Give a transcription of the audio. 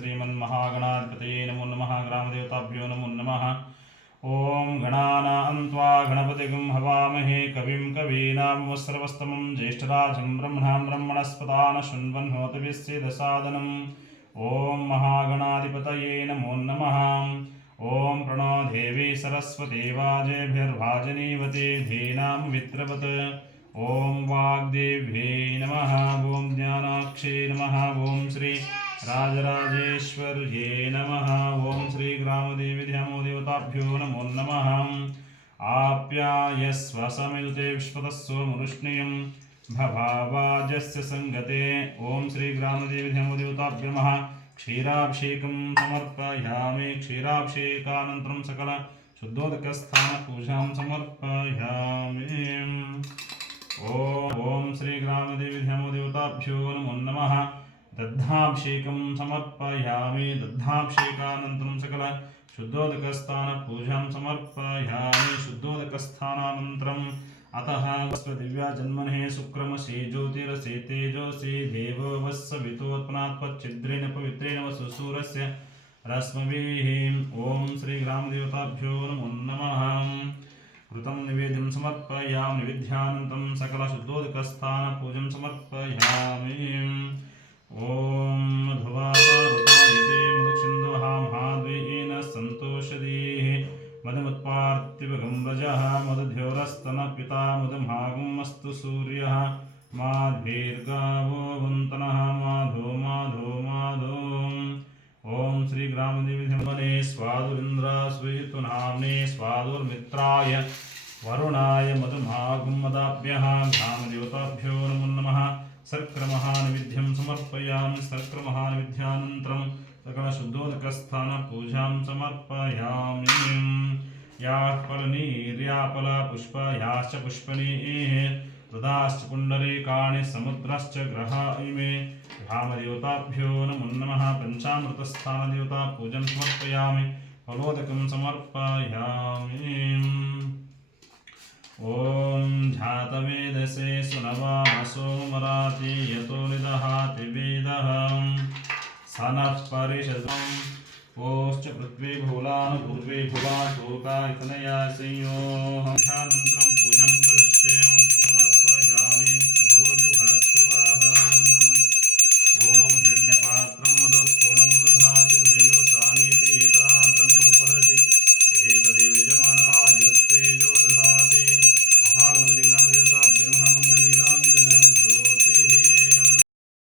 श्रीमन्महागणाधिपतये नमो नमः। ग्रामदेवताभ्यो नमो नमः। ओं गणानां त्वा गणपतिगं हवामहे कविं कवीनामुपमश्रवस्तमं ज्येष्ठराजं ब्रह्मणां ब्रह्मणस्पदान शृण्वन्नोतिभिस्सीदसादनम्। ओं महागणाधिपतये नमो नमः। ओं प्रणो देवी सरस्वती वाजेभिर्भाजनीवते धीनां वित्रवत्। ओं वाग्देव्यै नमः। ओं ज्ञानाक्षे नमः। ओं श्री राजराजेश्वर्ये नमः। ओं श्री ग्रामदेवी ध्यामो देवताभ्यो नमो नमः। आप्यायस्व समिदुते विश्वतस्व मुरुष्णियं भभावाजस्य संगते। ओं श्री ग्रामदेवी ध्यामो देवताभ्यो नमः। क्षीराभिषेकं समर्पयामि। क्षीराभिषेकानन्तरं सकल शुद्धोदकस्थान पूजां समर्पयामि। ओम श्री ग्रामदेवी ध्यामो देवताभ्यो नमो नमः। दद्धाभिषेकं समर्पयामि। दद्धाभिषेकानन्तरं सकल शुद्धोदकस्थान पूजां समर्पयामि। शुद्धोदकस्थानानन्तरम् अतः दिव्या जन्मने शुक्रमसि ज्योतिरसि तेजोसि देवो वस्सवितोत्पन्नात्पच्छिद्रेण पवित्रेण वसुसूरस्य रश्मभिः। ओम श्री ग्रामदेवताभ्यो नमो नमः। कृतं निवेद्यं समर्पयामि। निवेद्यानन्तरं सकलशुद्धोदकस्थान पूजां समर्पयामि। ओम मधुवातारुतायते मधुक्षिन्दवः महाद्वेयेन सन्तोषदीः मधुमुत्पार्थिवगं व्रजः मधुध्योरस्तनपिता मधुमागमस्तु सूर्यः माध्वीर्गावो वन्तनः माधो माधो माधो। ओम श्री ग्रामदेवी धर्मने स्वादुरिन्द्रास्वीतुनाम्ने स्वादुर्मित्राय वरुणाय मधुमागुमदाभ्यः ग्रामदेवताभ्यो नमो नमः। सर्क्रमहानैवेद्यं समर्पयामि। सर्क्रमहानैवेद्यानन्तरं सकलशुद्धोदकस्थान पूजां समर्पयामि। याः फलनीर्यापला पुष्पायाश्च पुष्पणीः तदाश्च पुण्डरीकाणि समुद्रश्च ग्रहा इमे। ग्रामदेवताभ्यो नमो नमः। पञ्चामृतस्थानदेवता पूजां समर्पयामि। फलोदकं समर्पयामि। ओम जातवेदसे सुनवामसो मराति यतो निदहाति वेदः सनः परिषदम्। ओश्च पृथ्वी भूलानुपूर्वे भुवा शोकायतनया संयोः। ध्यानन्तरं पूजां करिष्ये। समर्पयामि। भूर्भुवः स्वः।